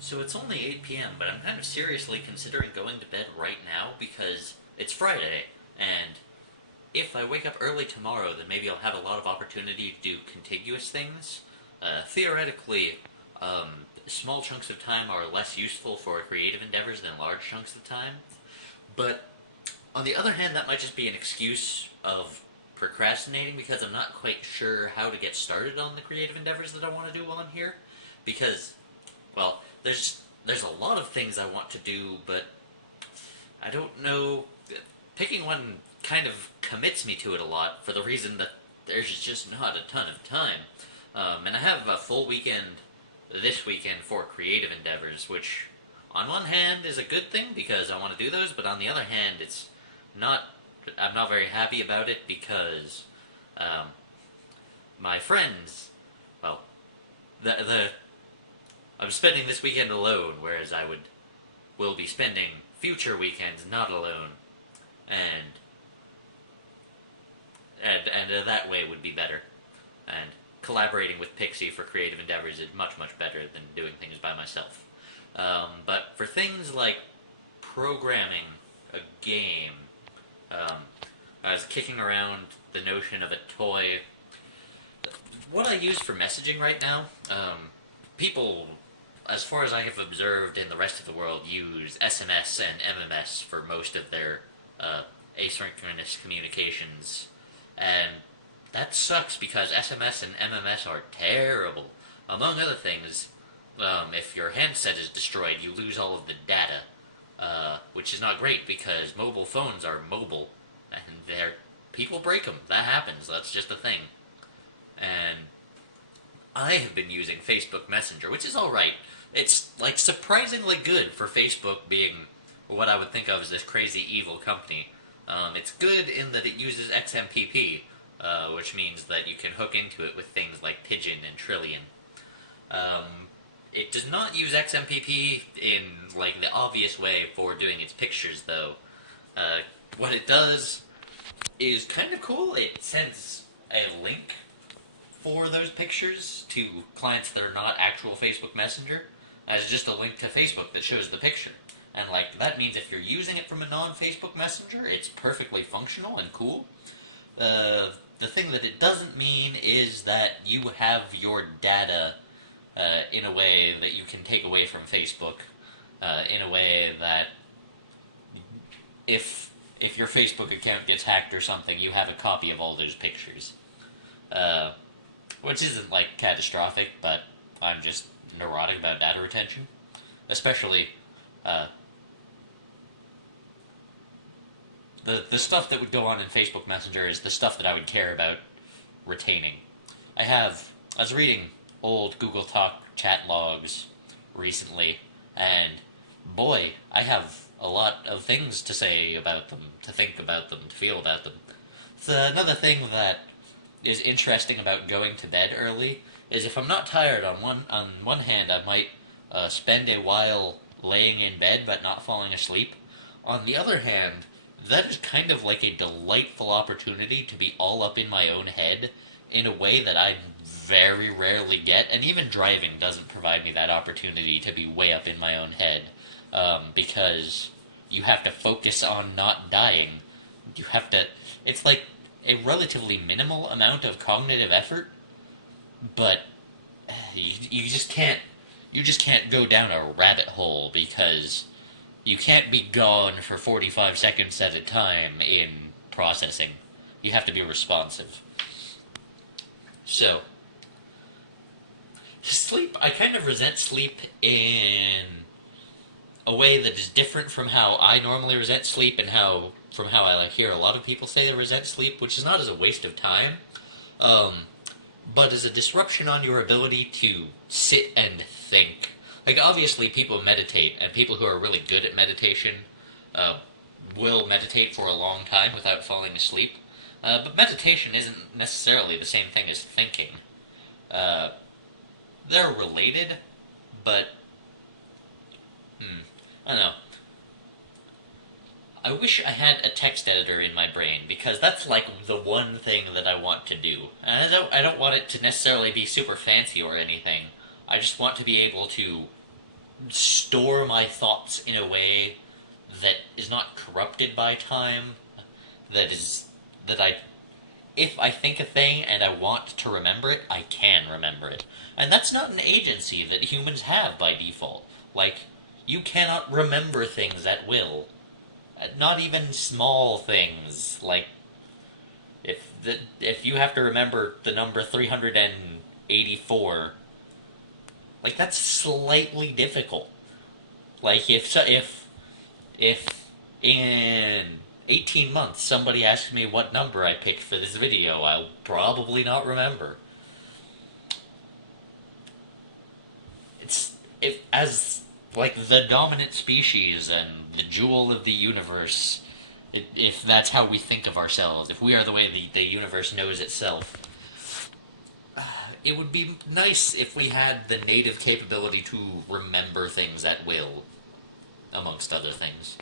So it's only 8 p.m., but I'm kind of seriously considering going to bed right now because it's Friday, and if I wake up early tomorrow, then maybe I'll have a lot of opportunity to do contiguous things. Theoretically, small chunks of time are less useful for creative endeavors than large chunks of time, but on the other hand, that might just be an excuse of procrastinating because I'm not quite sure how to get started on the creative endeavors that I want to do while I'm here. Because, well, there's a lot of things I want to do, but I don't know. Picking one kind of commits me to it a lot for the reason that there's just not a ton of time. And I have a full weekend this weekend for creative endeavors, which on one hand is a good thing because I want to do those, but on the other hand, it's not. I'm not very happy about it because um, my friends, well, the I'm spending this weekend alone, whereas I will be spending future weekends not alone, and and that way would be better. And collaborating with Pixie for creative endeavors is much better than doing things by myself. But for things like programming a game, um, I was kicking around the notion of a toy. What I use for messaging right now, people, as far as I have observed in the rest of the world, use SMS and MMS for most of their uh, asynchronous communications, and that sucks because SMS and MMS are terrible. Among other things, if your handset is destroyed, you lose all of the data, which is not great because mobile phones are mobile, and people break them. That happens. That's just a thing. And I have been using Facebook Messenger, which is all right. It's like surprisingly good for Facebook being what I would think of as this crazy evil company. It's good in that it uses XMPP, which means that you can hook into it with things like Pigeon and Trillion. It does not use XMPP in like the obvious way for doing its pictures, though. Uh, what it does is kind of cool. It sends a link for those pictures to clients that are not actual Facebook Messenger as just a link to Facebook that shows the picture. And like that means if you're using it from a non-Facebook Messenger, it's perfectly functional and cool. The thing that it doesn't mean is that you have your data in a way that you can take away from Facebook, in a way that if your Facebook account gets hacked or something, you have a copy of all those pictures. Uh, which isn't like catastrophic, but I'm just neurotic about data retention, especially uh, the stuff that would go on in Facebook Messenger is the stuff that I would care about retaining. I was reading old Google Talk chat logs recently, and boy, I have a lot of things to say about them, to think about them, to feel about them. It's another thing that is interesting about going to bed early is if I'm not tired on one hand I might spend a while laying in bed but not falling asleep. On the other hand, that is kind of like a delightful opportunity to be all up in my own head in a way that I very rarely get, and even driving doesn't provide me that opportunity to be way up in my own head, because you have to focus on not dying. You have to. It's like a relatively minimal amount of cognitive effort, but you just can't go down a rabbit hole because you can't be gone for 45 seconds at a time in processing. You have to be responsive. So, sleep, I kind of resent sleep in a way that is different from how I normally resent sleep and from how I like hear a lot of people say they resent sleep, which is not as a waste of time, um, but as a disruption on your ability to sit and think. Like obviously, people meditate, and people who are really good at meditation uh, will meditate for a long time without falling asleep. But meditation isn't necessarily the same thing as thinking. Uh, they're related, but I don't know. I wish I had a text editor in my brain because that's like the one thing that I want to do. And I don't want it to necessarily be super fancy or anything. I just want to be able to store my thoughts in a way that is not corrupted by time, that is that I if I think a thing and I want to remember it, I can remember it. And that's not an agency that humans have by default. Like, you cannot remember things at will. Not even small things. Like, if you have to remember the number 384, like, that's slightly difficult. Like, if in 18 months somebody asks me what number I picked for this video, I'll probably not remember. It's if as like the dominant species and the jewel of the universe, if that's how we think of ourselves, if we are the way the universe knows itself, it would be nice if we had the native capability to remember things at will, amongst other things.